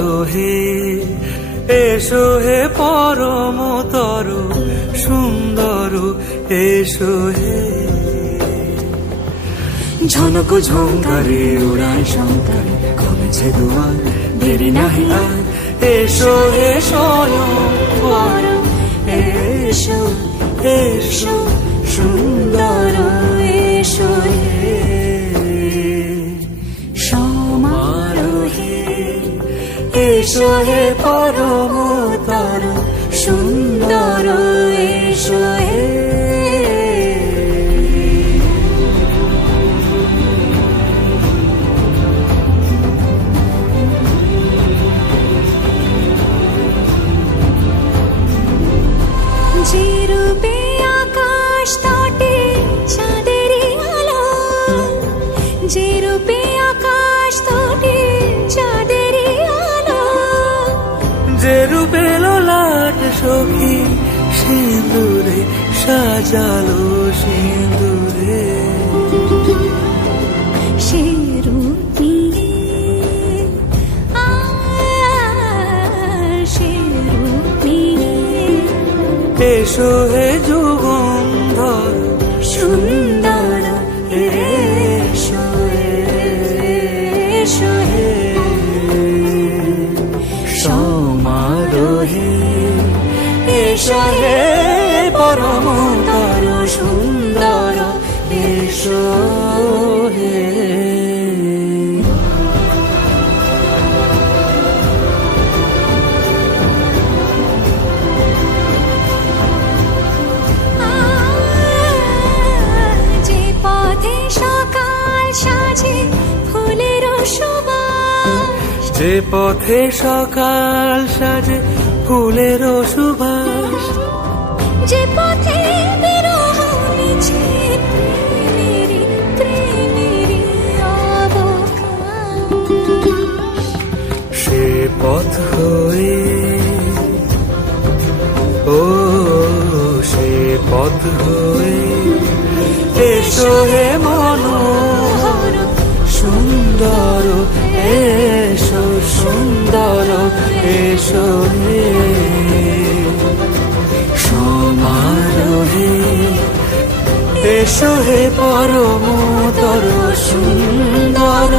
সমারোহে এসো হে পরমতর সুন্দর এসো হে। ঝনক ঝঙ্কারে উড়ায় শঙ্কারে কমেছে দুয়ার দেরি নাহি আর এসো হে স্বয়ং বর এসো এসো সুন্দর এসো হে। সমারোহে এসো হে পরমতর সুন্দর এসো হে। যে রূপে আকাশ তটে চাঁদেরই আলো, যে রূপে আকাশ তটে চাঁদেরই আলো, যে রূপে ললাট সখী সিঁদুরে সাজালো সিঁদুরে, সে রূপ নিয়ে সে রূপ নিয়ে এসো হে যুগন্ধর সুন্দর এসো এসো হে। সমারোহে এসো হে পরমতর সুন্দর এসো হে। যে পথে সকাল সাজে ফুলের সুবাস, যে পথে বিরহ মিছে প্রেমেরই প্রেমেরই অবকাশ, সে পথ হয়ে ও সে পথ হয়ে এসো হে মনোহর সুন্দর এসো সুন্দর এসো হে। সমারোহে এসো হে পরমতর সুন্দর